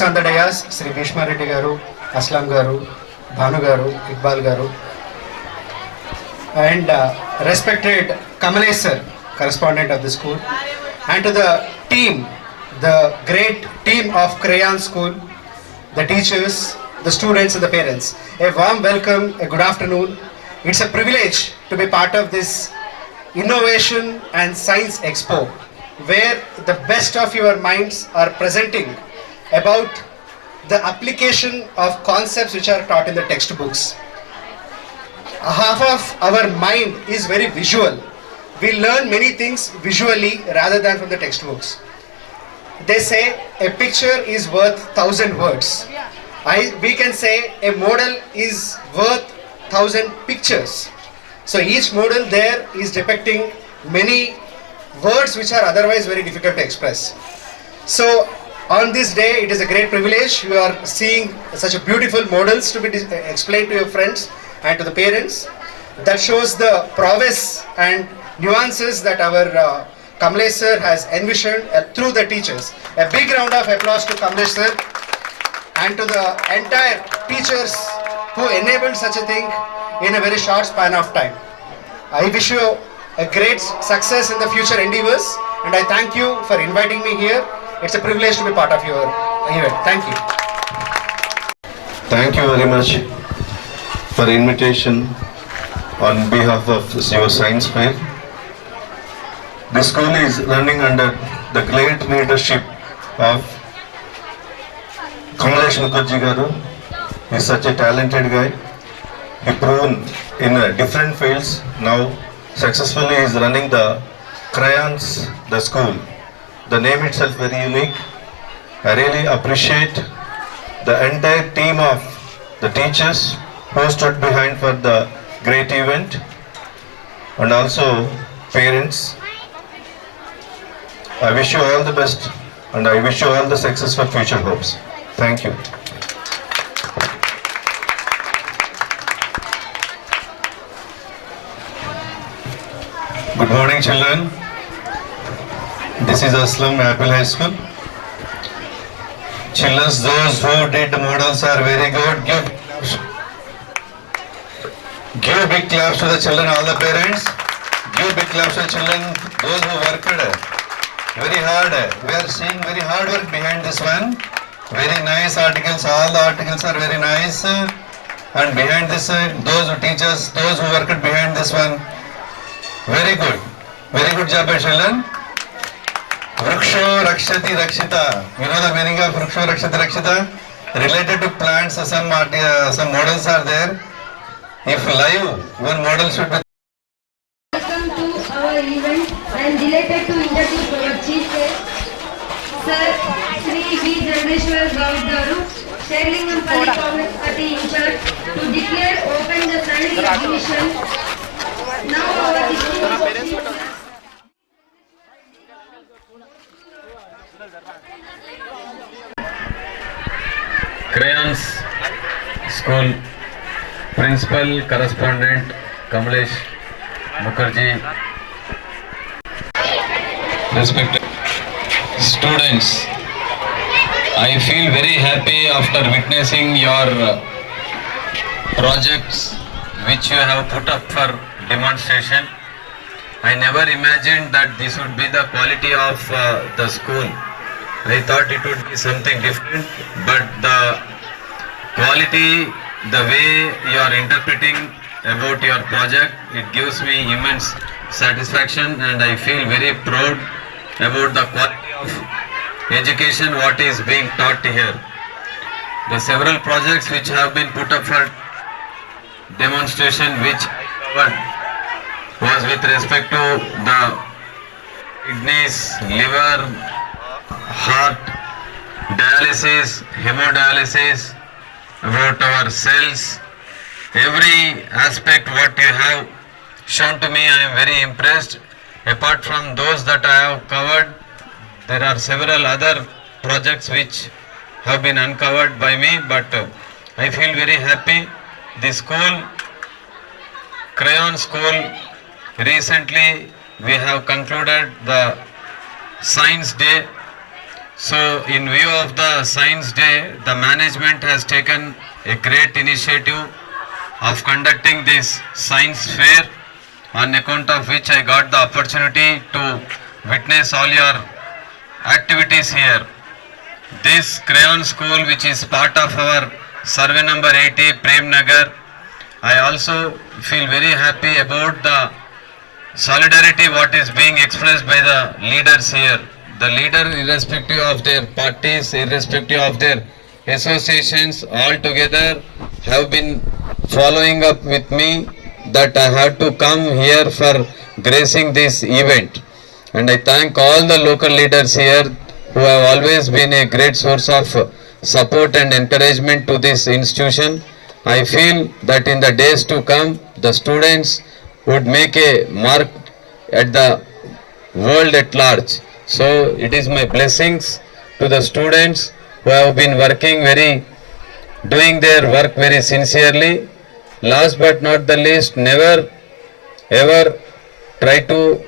On the dais, Sri Bhishma Reddy Garu, Aslam Garu, Bhanu Garu, Iqbal Garu, and respected Kamalesh sir, correspondent of the school, and to the team, the great team of Crayon School, the teachers, the students and the parents. A warm welcome, a good afternoon. It's a privilege to be part of this Innovation and Science Expo, where the best of your minds are presenting about the application of concepts which are taught in the textbooks. Half of our mind is very visual. We learn many things visually rather than from the textbooks. They say a picture is worth 1,000 words. We can say a model is worth 1,000 pictures. So each model there is depicting many words which are otherwise very difficult to express. So on this day, it is a great privilege. You are seeing such a beautiful models to be explained to your friends and to the parents. That shows the prowess and nuances that our Kamlesh sir has envisioned through the teachers. A big round of applause to Kamlesh sir and to the entire teachers who enabled such a thing in a very short span of time. I wish you a great success in the future endeavors, and I thank you for inviting me here. It's a privilege to be part of your event. Thank you. Thank you very much for invitation on behalf of your science fair. The school is running under the great leadership of Kamlesh Mukherjee Garu. He is such a talented guy. He proven in different fields. Now successfully is running the Crayons, the school. The name itself very unique. I really appreciate the entire team of the teachers who stood behind for the great event, and also parents. I wish you all the best, and I wish you all the success for future hopes. Thank you. Good morning, children. This is Aslam, Apple High School. Children, those who did the models are very good. Give big claps to the children, all the parents. Give big claps to the children, those who worked very hard. We are seeing very hard work behind this one. Very nice articles, all the articles are very nice. And behind this, those who teach us, those who worked behind this one, very good. Very good job, children. Vriksho Rakshati Rakshita. You know the meaning of Vriksho Rakshati Rakshita? Related to plants, some models are there. If live, one model should be. Welcome to our event. I am delighted to introduce our chief guest, Sir Sri V. Jagdishwar Garu, Sherlingam Pally Party in charge, to declare open the science exhibition. Now our distinguished chief guest. Crayons School Principal Correspondent Kamlesh Mukherjee, respected students, I feel very happy after witnessing your projects which you have put up for demonstration. I never imagined that this would be the quality of the school. I thought it would be something different, but the quality, the way you are interpreting about your project, it gives me immense satisfaction, and I feel very proud about the quality of education what is being taught here. The several projects which have been put up for demonstration which I covered was with respect to the kidneys, liver, heart, dialysis, hemodialysis, about our cells, every aspect what you have shown to me, I am very impressed. Apart from those that I have covered, there are several other projects which have been uncovered by me, but I feel very happy. The school, Crayon School, recently we have concluded the Science Day. So in view of the Science Day, the management has taken a great initiative of conducting this science fair, on account of which I got the opportunity to witness all your activities here. This crayon school, which is part of our survey number 80 Prem Nagar, I also feel very happy about the solidarity what is being expressed by the leaders here. The leader, irrespective of their parties, irrespective of their associations, all together have been following up with me that I had to come here for gracing this event. And I thank all the local leaders here who have always been a great source of support and encouragement to this institution. I feel that in the days to come, the students would make a mark at the world at large. So it is my blessings to the students who have been doing their work very sincerely. Last but not the least, never ever try to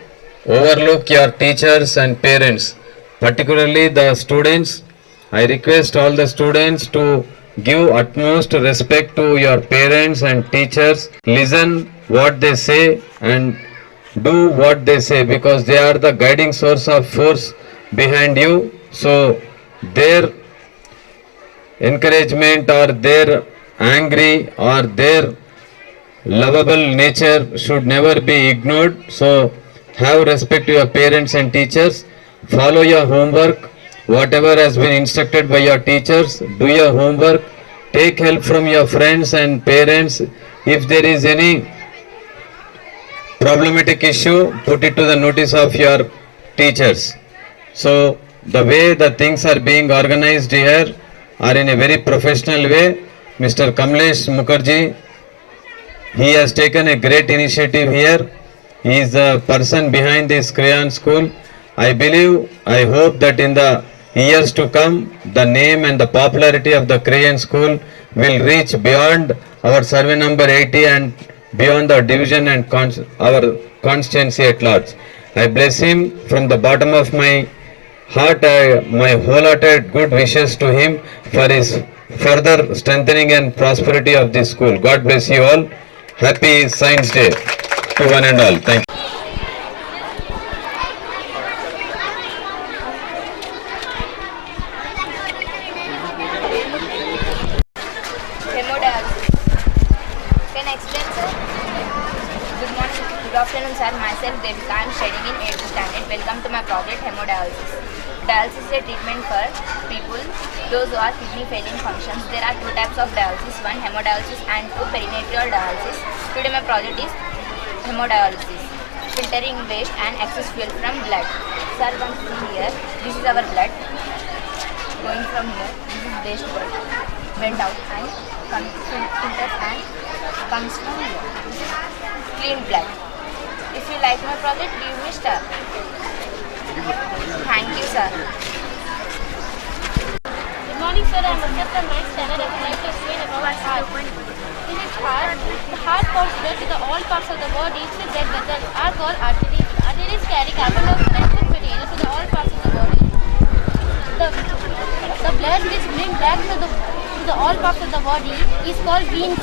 overlook your teachers and parents, particularly the students. I request all the students to give utmost respect to your parents and teachers. Listen what they say and do what they say, because they are the guiding source of force behind you. So their encouragement or their angry or their lovable nature should never be ignored. So have respect to your parents and teachers. Follow your homework. Whatever has been instructed by your teachers, do your homework. Take help from your friends and parents. If there is any problematic issue, put it to the notice of your teachers. So the way the things are being organized here are in a very professional way. Mr. Kamlesh Mukherjee, he has taken a great initiative here. He is the person behind this crayon school. I believe, I hope that in the years to come, the name and the popularity of the crayon school will reach beyond our survey number 80 and beyond the division and our constituency at large. I bless him from the bottom of my heart. My wholehearted good wishes to him for his further strengthening and prosperity of this school. God bless you all. Happy Science Day to one and all. Thank you. Hemodialysis. Can I explain, sir? Good morning, good afternoon, sir. Myself, Devika. I am studying in 8th standard. Welcome to my project, hemodialysis. Dialysis is a treatment for people, those who are kidney failing functions. There are two types of dialysis, one hemodialysis and two perinatal dialysis. Today my project is hemodialysis, filtering waste and excess fuel from blood. Sir, once see here, this is our blood. Going from here, this is waste blood. Went out and filtered and comes from here. This is clean blood. If you like my project, give me star. Thank you, sir. Good morning, sir. I am Asya from 9th standard. I would like to explain about heart. In its heart, the heart pumps blood to all parts of the body. Its blood vessels are called arteries. Arteries carry carbon dioxide food material to all parts of the body. The blood which brings back to all parts of the body is called veins.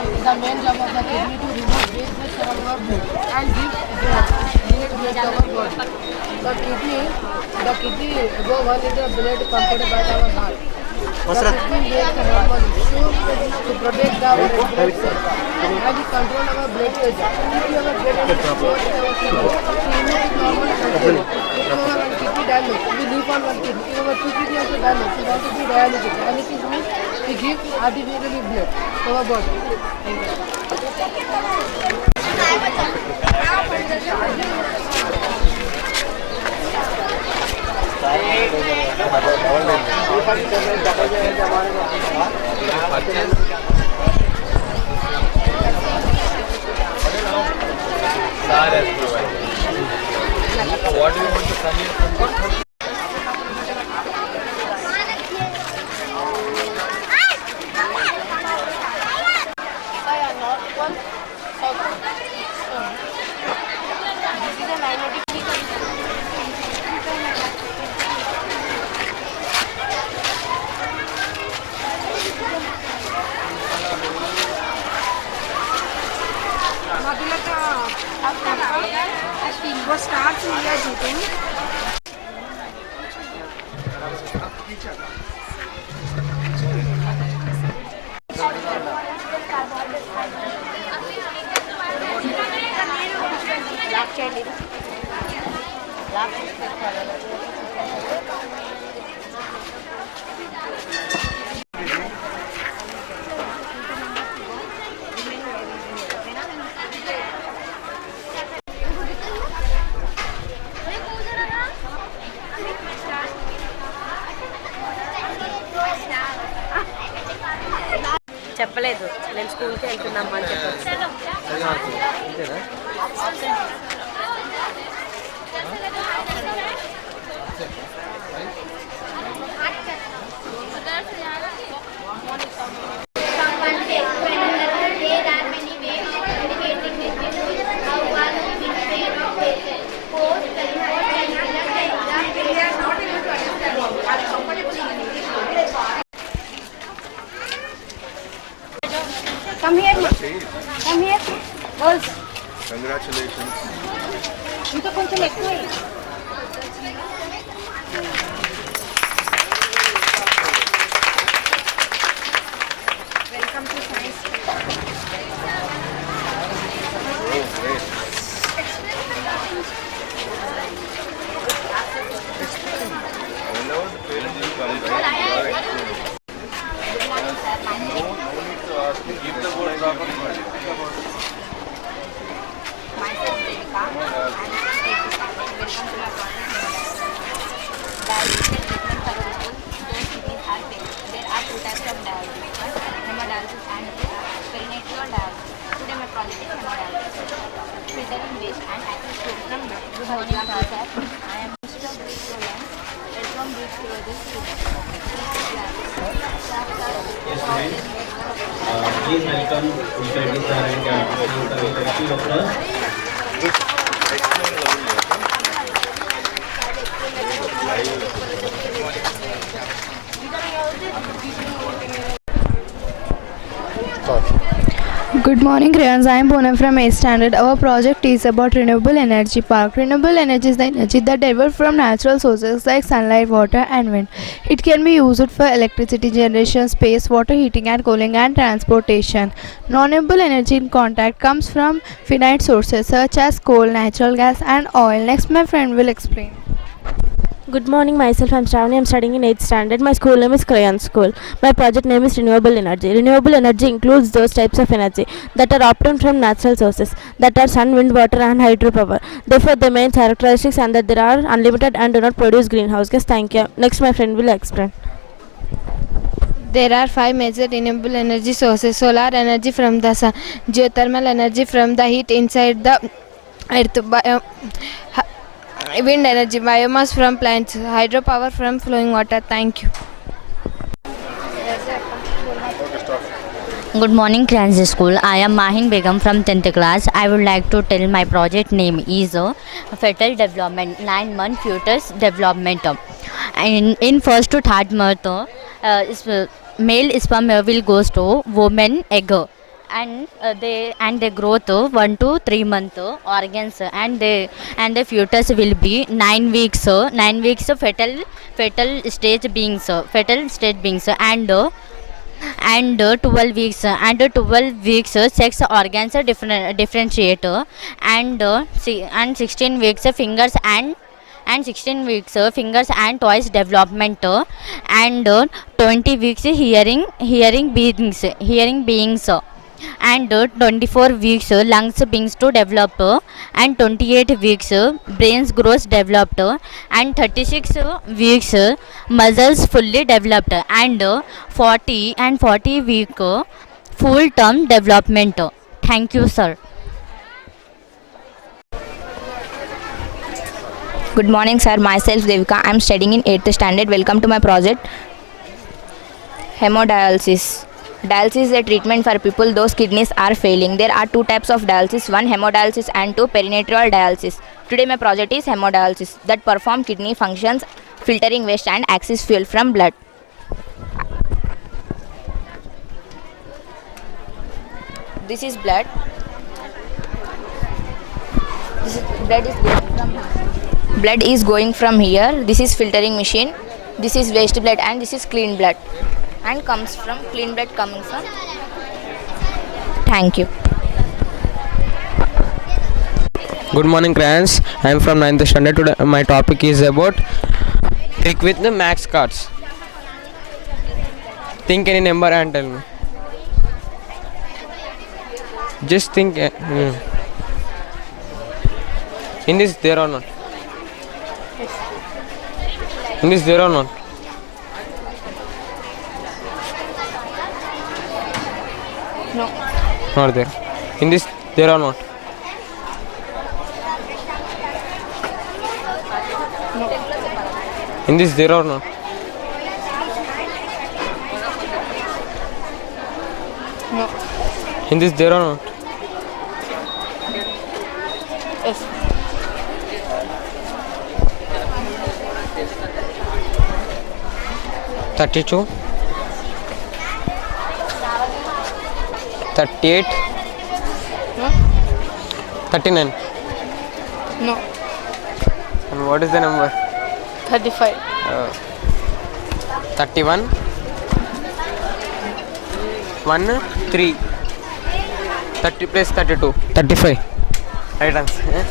The main job of the kidney to remove waste from our blood and give blood to our body. The kidney go 1 liter of blood pumped by our heart. The kidney makes a hormone to protect our blood cells and control our blood pressure. If our blood is low in our kidney, we remove normal control. If our one kidney damaged, we leave on one kidney. If our two kidneys are damaged, we want to do dialysis. Dialysis means we give artificially blood to our body. Thank you. वो start हुआ जीतेंगे చెప్పలేదు నేను స్కూల్కి వెళ్తున్నామా అని చెప్పాను. Come here. Come here. Girls. Congratulations. ఇంకా కొంచెం ఎక్కువ welcome to science Whenever the parents will come, right? Give the word properly. Myself Devika and welcome to my dialysis treatment for people whose kidneys are failing. There are two types of dialysis. One, hemodialysis and perinatal dialysis. Today my project is hemodialysis. Filtering waste and tackling food from good morning sir. I am Mr. Bridge Roland. From Bridge to this Please welcome Mr. Reddy sir and Mr. Dr. Good morning, crayons. I am Poonam from 8th standard. Our project is about renewable energy park. Renewable energy is the energy that developed from natural sources like sunlight, water, and wind. It can be used for electricity generation, space, water heating and cooling, and transportation. Non-renewable energy in contact comes from finite sources such as coal, natural gas, and oil. Next, my friend will explain. Good morning, myself I'm Shravani. I'm studying in 8th standard. My school name is Crayon School. My project name is renewable energy. Renewable energy includes those types of energy that are obtained from natural sources, that are sun, wind, water and hydropower. Therefore, the main characteristics and that they are unlimited and do not produce greenhouse gas. Thank you. Next, my friend will explain. There are 5 major renewable energy sources: solar energy from the sun, geothermal energy from the heat inside the earth, wind energy, biomass from plants, hydropower from flowing water. Thank you. Good morning, Crayon School. I am Mahin Begum from 10th class. I would like to tell my project name is Fetal Development, 9-month fetus development. In first to third month, male sperm will goes to woman egg. And they growth 1 to 3 month organs and the fetus will be 9 weeks fetal stage beings and 12 weeks sex organs differentiate and 16 weeks fingers and 16 weeks fingers and toys development and 20 weeks hearing beings and 24 weeks lungs begins to develop, and 28 weeks brains grows developed, and 36 weeks muscles fully developed, and 40 week full term development. Thank you, sir. Good morning, sir. Myself Devika. I am studying in 8th standard. Welcome to my project hemodialysis. Dialysis is a treatment for people those kidneys are failing. There are two types of dialysis, one hemodialysis and two peritoneal dialysis. Today my project is hemodialysis that perform kidney functions, filtering waste and access fuel from blood. This is blood. Blood is going from here. This is filtering machine. This is waste blood and this is clean blood. And comes from clean blood coming from. Thank you. Good morning, crayons. I am from 9th standard. Today my topic is about trick with the max cards. Think any number and tell me. Just think. In this there or not? In this there or not? No. Not there. In this there or not? No. In this there or not? No. In this there or not? Yes. $32, 38, No. 39. No. And what is the number? 35. 31, 1, 3. 30 plus 32. 35. Right answer.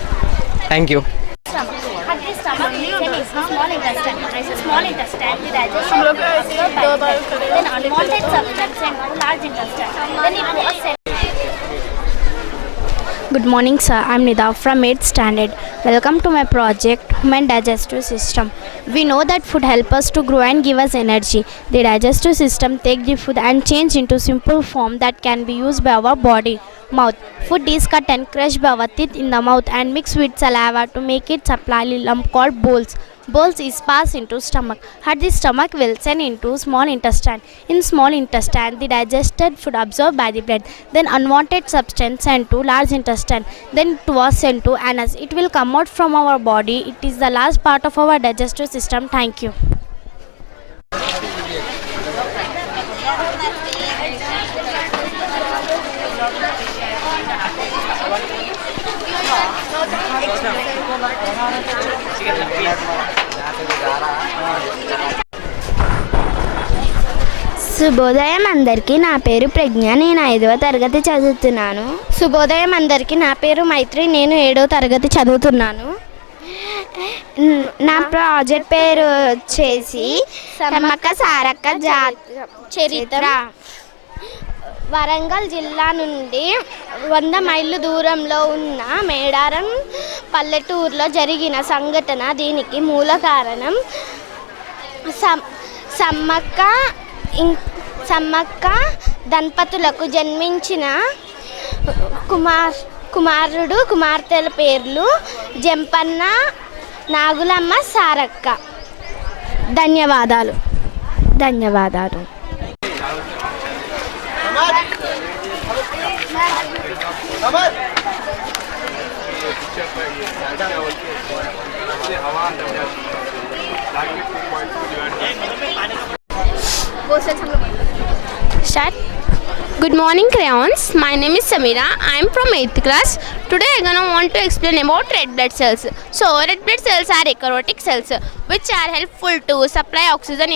Thank you. At the stomach is a small intestine. Small intestine, the digestion is absorbed by the blood. Then unwanted substance sent to large intestine. Then it was sent. Good morning, sir. I'm Nida from 8th standard. Welcome to my project, Human Digestive System. We know that food helps us to grow and give us energy. The digestive system takes the food and change into simple form that can be used by our body. Mouth. Food is cut and crushed by our teeth in the mouth and mixed with saliva to make it supply a lump called bowls. Bowls is passed into stomach. At the stomach will send into small intestine. In small intestine, the digested food absorbed by the blood. Then unwanted substance sent to large intestine. Then it was sent to anus. It will come out from our body. It is the last part of our digestive system. Thank you. శుభోదయం అందరికీ. నా పేరు ప్రజ్ఞ. నేను 5వ తరగతి చదువుతున్నాను. శుభోదయం అందరికీ. నా పేరు మైత్రి. నేను 7వ తరగతి చదువుతున్నాను. నా ప్రాజెక్ట్ పేరు వచ్చేసి సమ్మక్క సారక్క చరిత్ర. వరంగల్ జిల్లా నుండి 100 మైళ్ళు దూరంలో ఉన్న మేడారం పల్లెటూరులో జరిగిన సంఘటన. దీనికి మూల కారణం సమ్మక్క దంపతులకు జన్మించిన కుమారుడు కుమార్తెల పేర్లు జంపన్న, నాగులమ్మ, సారక్క. ధన్యవాదాలు. Start. Good morning, crayons. My name is Samira. I am from 8th class. Today I gonna want to explain about red blood cells. So red blood cells are eukaryotic cells which are helpful to supply oxygen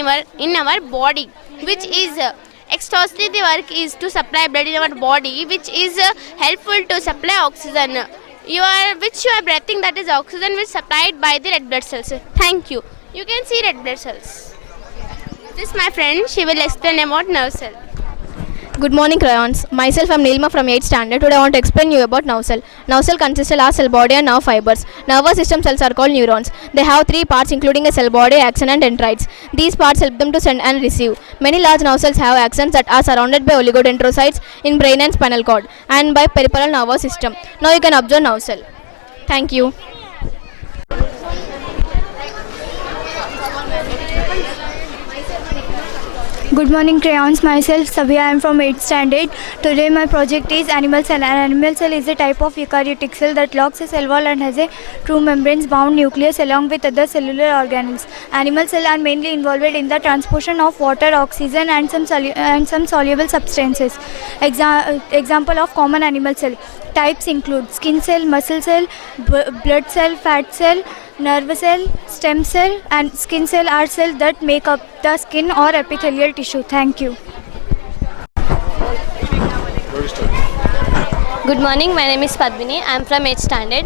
in our body, which is exhaustively the work is to supply blood in our body, which is helpful to supply oxygen. Which you are breathing, that is oxygen which is supplied by the red blood cells. Thank you. You can see red blood cells. This is my friend. She will explain about nerve cell. Good morning, crayons. Myself, I'm Nilma from 8th standard. Today I want to explain you about nerve cell. Nerve cell consists of large cell body and nerve fibers. Nervous system cells are called neurons. They have 3 parts including a cell body, axon and dendrites. These parts help them to send and receive. Many large nerve cells have axons that are surrounded by oligodendrocytes in brain and spinal cord and by peripheral nervous system. Now you can observe nerve cell. Thank you. Good morning, crayons. Myself, Sabia. I am from 8th standard. Today, my project is animal cell. An animal cell is a type of eukaryotic cell that locks a cell wall and has a true membranes-bound nucleus along with other cellular organelles. Animal cells are mainly involved in the transportation of water, oxygen, and some soluble substances. Example of common animal cell types include skin cell, muscle cell, blood cell, fat cell, nerve cell, stem cell, and skin cell are cells that make up the skin or epithelial tissue. Thank you. Good morning, my name is Padmini. I am from 8th standard.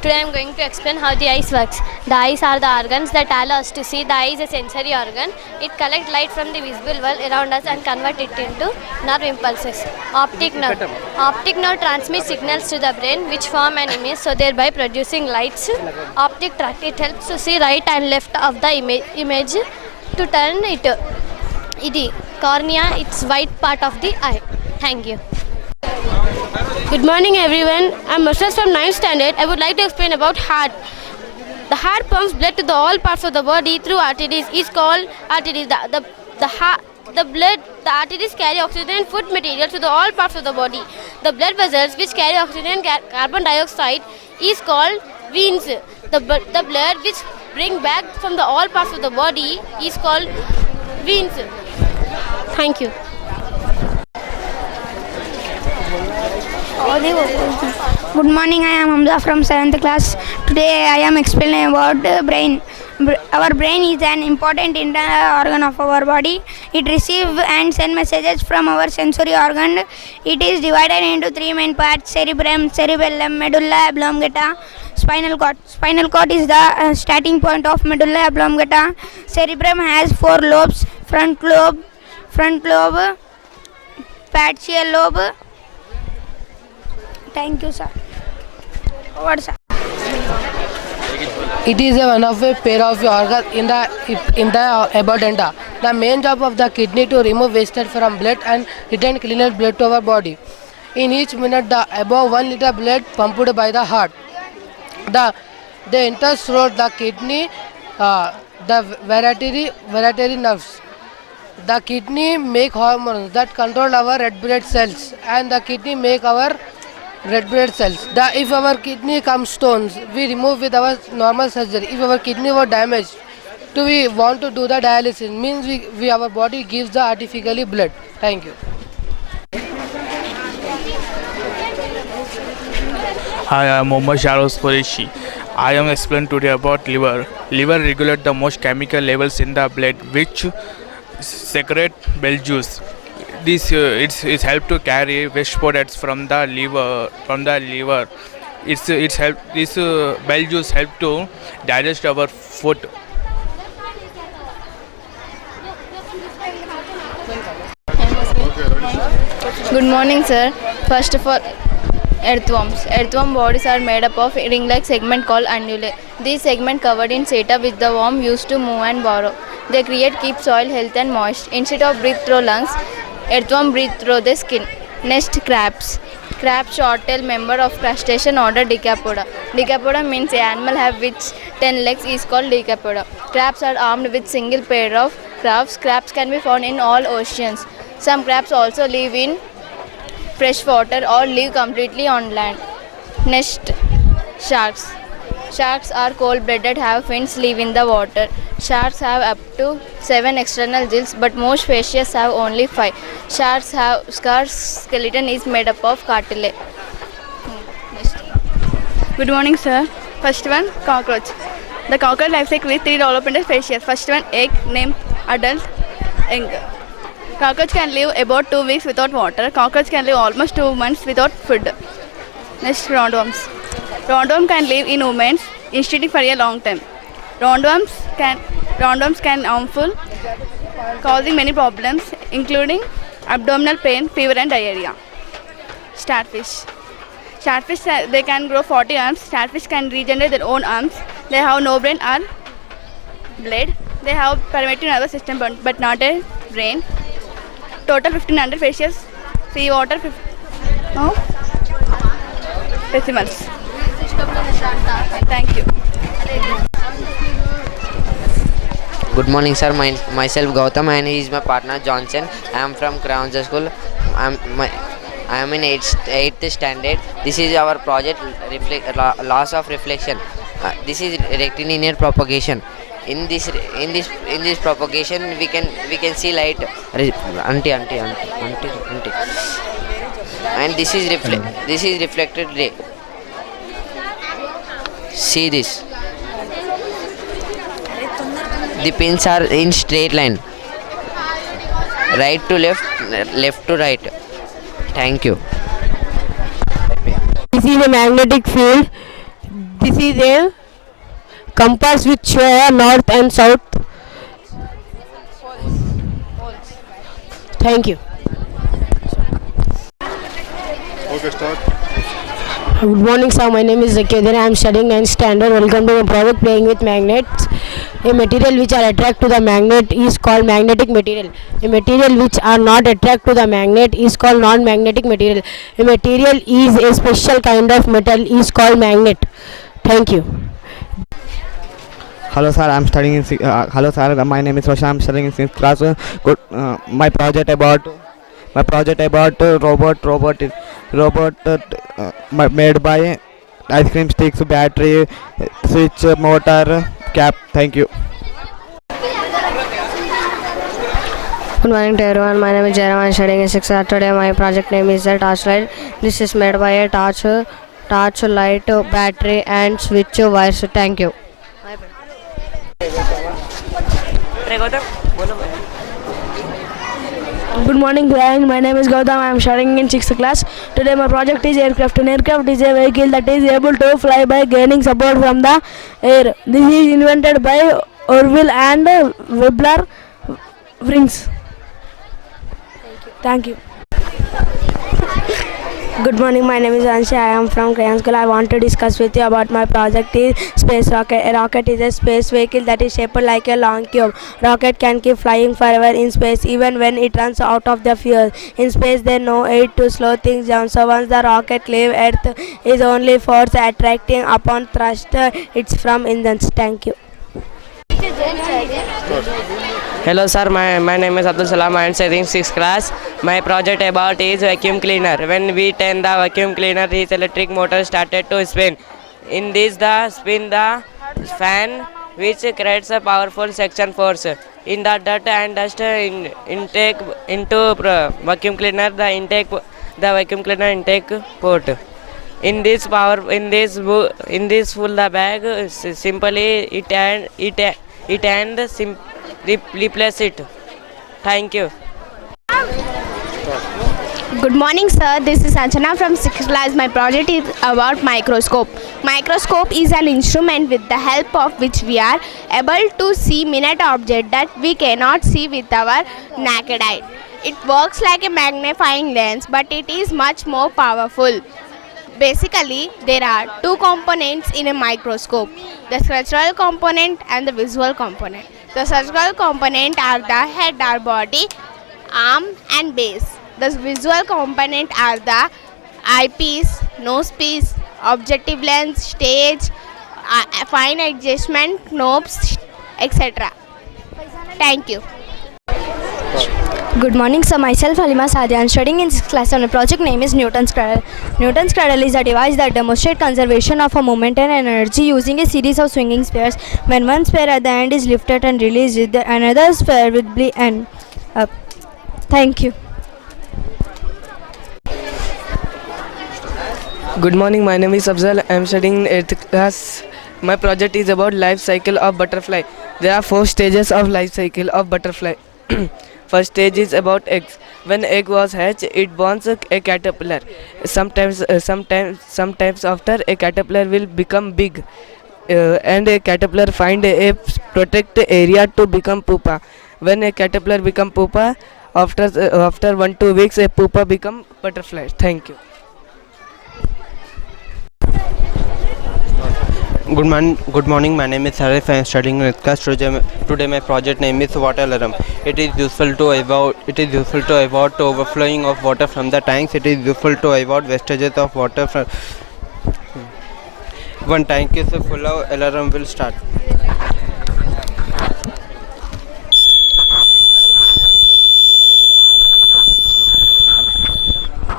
Today I am going to explain how the eyes works. The eyes are the organs that allow us to see. The eye is a sensory organ. It collects light from the visible world around us and converts it into nerve impulses. Optic nerve. Optic nerve transmits signals to the brain which form an image, so thereby producing lights. Optic tract. It helps to see right and left of the image to turn it. Idi cornea. It's white part of the eye. Thank you. Good morning, everyone. I'm Marshall from 9th standard. I would like to explain about heart. The heart pumps blood to all parts of the body through arteries. It's called arteries. The arteries carry oxygen and food material to all parts of the body. The blood vessels which carry oxygen and carbon dioxide is called veins. The blood which bring back from all parts of the body is called veins. Thank you. Good morning, I am Hamza from 7th class. Today I am explaining about brain. Our brain is an important internal organ of our body. It receives and sends messages from our sensory organ. It is divided into 3 main parts: cerebrum, cerebellum, medulla oblongata, spinal cord. Spinal cord is the starting point of medulla oblongata. Cerebrum has 4 lobes: front lobe, parietal lobe. Thank you, sir. Over, sir. It is one of a pair of organs in the abdomen. The main job of the kidney to remove wastage from blood and return cleaner blood to our body. In each minute, the above 1 liter blood pumped by the heart. They enter through the kidney, the variatory nerves. The kidney make hormones that control our red blood cells, and the kidney make our red blood cells. If our kidney comes stones, we remove with our normal surgery. If our kidney was damaged, we want to do the dialysis. Means our body gives the artificially blood. Thank you. Hi, I am Mohammad Sharos Qureshi. I am explaining today about liver. Liver regulates the most chemical levels in the blood, which secrete bile juice. This it's help to carry waste products from the liver. This bile juice help to digest our food. Good morning, sir. First of all, earthworms. Earthworm bodies are made up of ring-like segment called annulae. These segments covered in seta which the worm used to move and burrow. They keep soil healthy and moist. Instead of breathe through lungs, earthworm breathe through the skin. Next, crabs. Crabs, short-tailed member of crustacean order Decapoda. Decapoda means an animal have which 10 legs is called Decapoda. Crabs are armed with single pair of claws. Crabs can be found in all oceans. Some crabs also live in fresh water or live completely on land. Next, sharks. Sharks are cold-blooded, have fins, live in the water. Sharks have up to 7 external gills, but most species have only 5. Sharks' skeleton is made up of cartilage. Good morning, sir. First one, cockroach. The cockroach life cycle is 3 developmental phases. First one, egg, nymph, adult, young. Cockroach can live about 2 weeks without water. Cockroach can live almost 2 months without food. Next, roundworms. Roundworm can live in humans, instantly for a long time. Roundworms can harmful, causing many problems, including abdominal pain, fever and diarrhea. Starfish. Starfish, they can grow 40 arms. Starfish can regenerate their own arms. They have no brain or blade. They have primitive nervous system but not a brain. Total 1500 fishes. Sea water specimens. Thank you. Good morning, sir. Myself Gautam and he is my partner Johnson. I am from Crayons School. I am in 8th standard. This is our project loss of reflection. This is rectilinear propagation. In this propagation we can see light. Auntie. And this is reflected ray. See this. The pins are in straight line. Right to left, left to right. Thank you. This is a magnetic field. This is a compass which shows north and south. Thank you. Okay, start. Good morning, sir. My name is Zakir. I am studying 9th standard. Welcome to my project playing with magnets. A material which are attract to the magnet is called magnetic material. A material which are not attract to the magnet is called non-magnetic material. A material is a special kind of metal is called magnet. Thank you. Hello sir, I am studying in hello sir, my name is Roshan. I am studying in 6th class. My project about robot made by ice cream sticks, battery, switch, motor, cap. Thank you. Good morning to everyone. My name is Jairam. I am studying in 6th class. Today my project name is the torchlight. This is made by a torch light, battery and switch wires. Thank you. Good morning, friends. My name is Gautam. I am studying in 6th class. Today my project is aircraft. An aircraft is a vehicle that is able to fly by gaining support from the air. This is invented by Orville and Weber Wings. Thank you. Good morning, my name is Ansha. I am from Crayon School. I want to discuss with you about my project is space rocket. A rocket is a space vehicle that is shaped like a long cube. Rocket can keep flying forever in space even when it runs out of the fuel. In space there is no aid to slow things down. So once the rocket leaves Earth is only force attracting upon thrust. It's from engines. Thank you. Hello sir, my name is Abdul Salam. I am studying 6th class. My project about is vacuum cleaner. When we turn the vacuum cleaner, this electric motor started to spin. In this the spin the fan which creates a powerful suction force. In the dirt and dust intake into vacuum cleaner, the vacuum cleaner intake port. In this full the bag simply replace it. Thank you. Good morning, sir. This is Anchana from 6th class. My project is about microscope. Microscope is an instrument with the help of which we are able to see minute object that we cannot see with our naked eye. It works like a magnifying lens, but it is much more powerful. Basically, there are two components in a microscope, the structural component and the visual component. The structural component are the head or body, arm and base. The visual component are the eyepiece, nosepiece, objective lens, stage, fine adjustment, knobs, etc. Thank you. Good morning, sir. Myself Halima Sadia. I am studying in 6th class and my project name is Newton's Cradle. Newton's Cradle is a device that demonstrates conservation of a moment and energy using a series of swinging spheres. When one sphere at the end is lifted and released, another sphere will be end up. Thank you. Good morning, my name is Afzal. I am studying in 8th class. My project is about life cycle of butterfly. There are 4 stages of life cycle of butterfly. First stage is about eggs. When egg was hatched, it borns a caterpillar. Sometimes after a caterpillar will become big, and a caterpillar find a protect area to become pupa. When a caterpillar become pupa, After 1-2 weeks, a pupa become butterfly. Thank you. Good morning. My name is Harif. I am studying in 8th class. Today my project name is water alarm. It is useful to avoid overflowing of water from the tanks. It is useful to avoid wastages of water from. One tank is full, of alarm will start.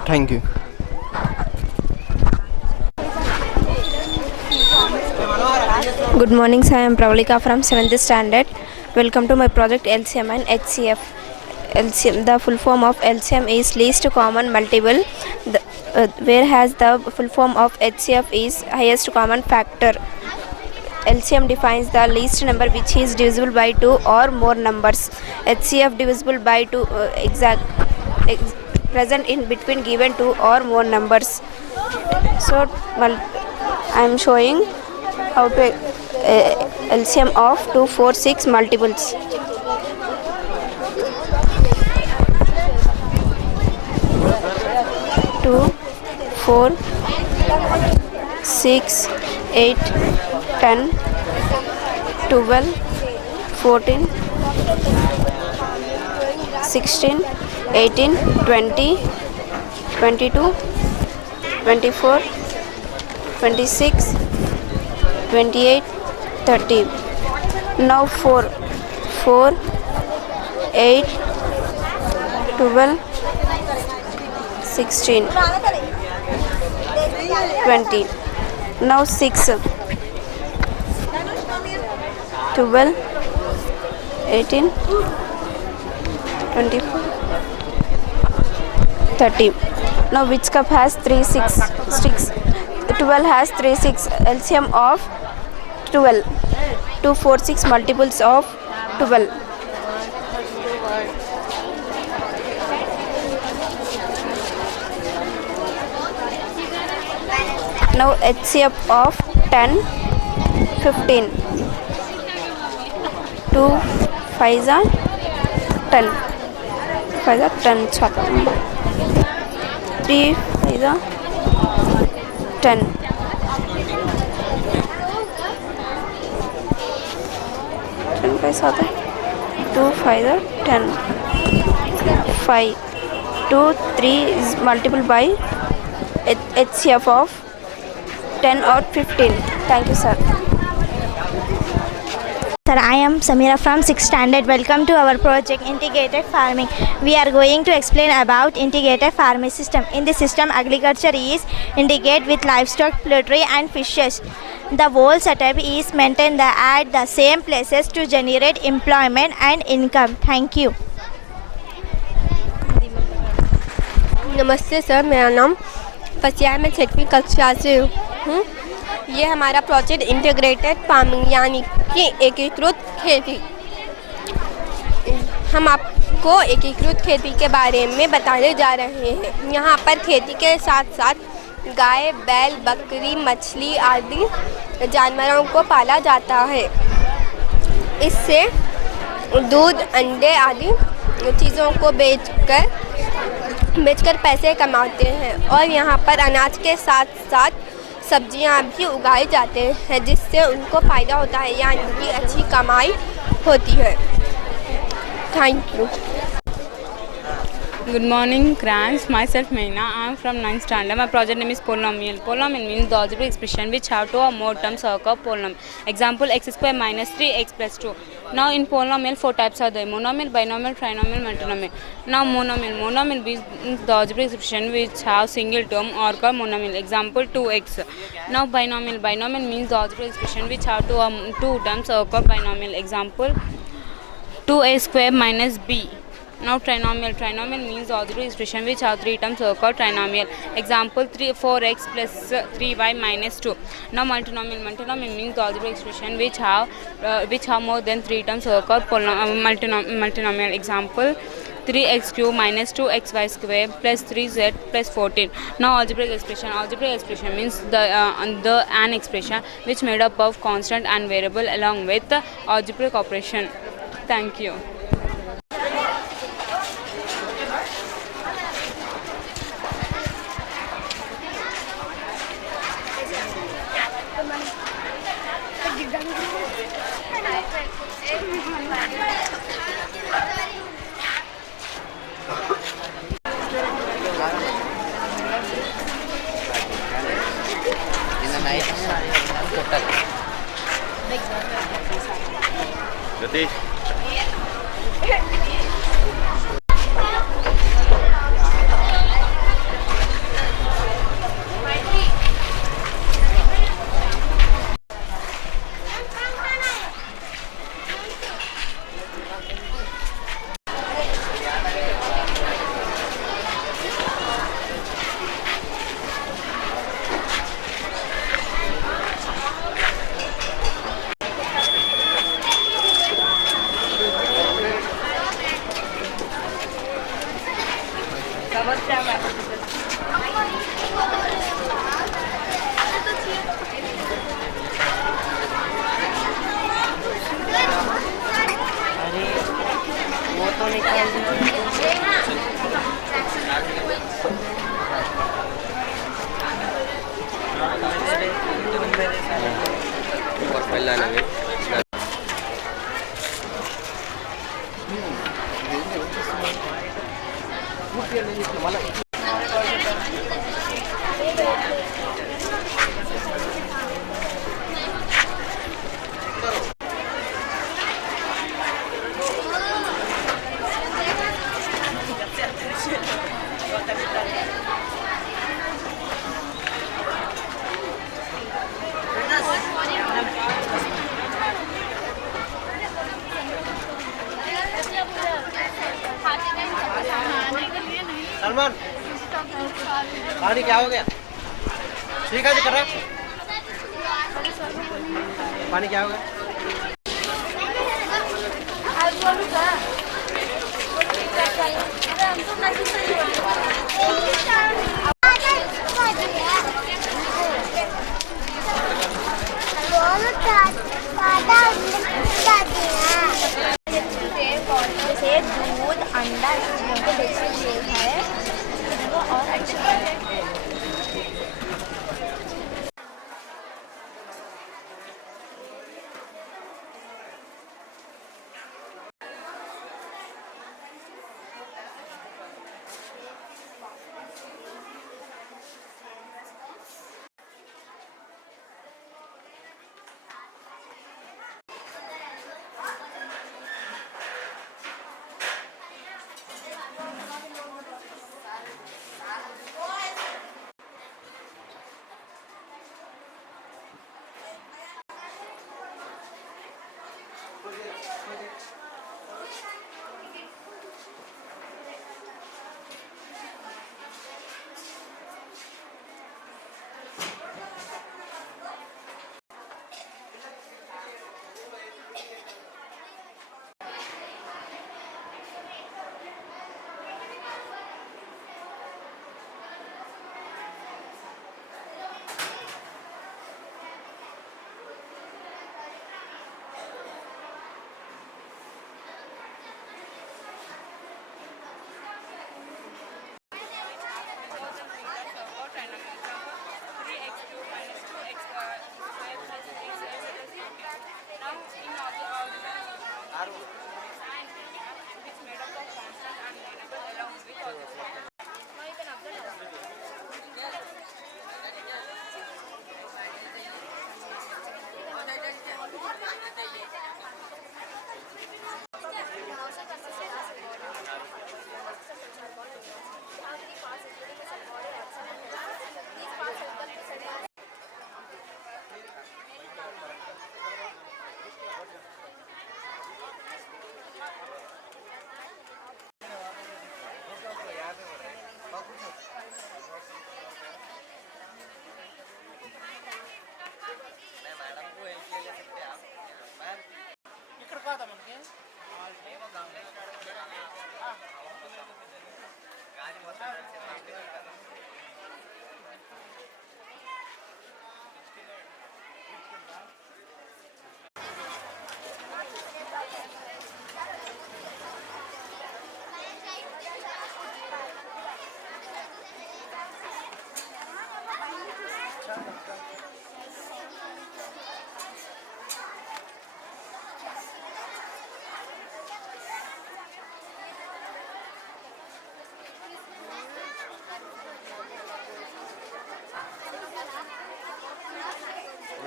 Thank you. Good morning, sir. I am Pravalika from 7th standard. Welcome to my project LCM and HCF. LCM, the full form of LCM is least common multiple, whereas the full form of HCF is highest common factor. LCM defines the least number which is divisible by 2 or more numbers. HCF divisible by 2 present in between given 2 or more numbers. So, I am showing how to LCM of 2, 4, 6 multiples. 2, 4, 6, 8, 10, 12, 14, 16, 18, 20, 22, 24, 26, 28, 30. Now 4, 8, 12, 16, 20. Now 6, 12, 18, 24, 30. Now which cup has 3 sticks? 12 has 3 6. LCM of 12. 2, 4, 6 multiples of 12. Now HCF of 10, 15. 2, 5 are 10. 5 are 10. 3, 5 are 10. 10 5 are 2, 5 are 10. 5. 2, 3 is multiplied by HCF of 10 or 15. Thank you, sir. Sir, I am Samira from 6th standard. Welcome to our project Integrated Farming. We are going to explain about integrated farming system. In this system, agriculture is integrated with livestock, poultry and fishes. The whole setup is maintained at the same places to generate employment and income. Thank you. नमस्ते sir, मेरा नाम फसिया है, मैं 6वीं कक्षा से हूँ। ये हमारा प्रोजेक्ट इंटीग्रेटेड फार्मिंग यानी कि एकीकृत खेती। हम आपको एकीकृत खेती के बारे में बताने जा रहे हैं। यहाँ पर खेती के साथ साथ गाय, बैल, बकरी, मछली आदि जानवरों को पाला जाता है। इससे दूध, अंडे आदि चीज़ों को बेचकर पैसे कमाते हैं और यहाँ पर अनाज के साथ साथ सब्जियाँ भी उगाई जाते हैं जिससे उनको फ़ायदा होता है यानी कि अच्छी कमाई होती है। Thank you. Good morning, Crans. Myself Meena. I am from 9th standard. My project name is polynomial. Polynomial means the algebraic expression which have 2 or more terms occur polynomial. Example: x square minus 3x plus 2. Now in polynomial, 4 types are there: monomial, binomial, trinomial, multinomial. Now monomial means the algebraic expression which have single term occur monomial. Example: 2x. Now binomial means the algebraic expression which have 2 terms occur binomial. Example: 2a square minus b. Now trinomial means the algebraic expression which have 3 terms occur trinomial. Example: 4x plus 3y minus 2. Now multinomial means the algebraic expression which have more than 3 terms occur multinomial. Example: 3x cube minus 2xy square plus 3z plus 14. Now algebraic expression means an expression which made up of constant and variable along with algebraic operation. Thank you. Salman पानी क्या हो गया? ठीक है जी, कर रहा पानी क्या हो गया? से दूध अंडा चीज़ों को बेसिक है वो और अच्छी है।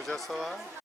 Just so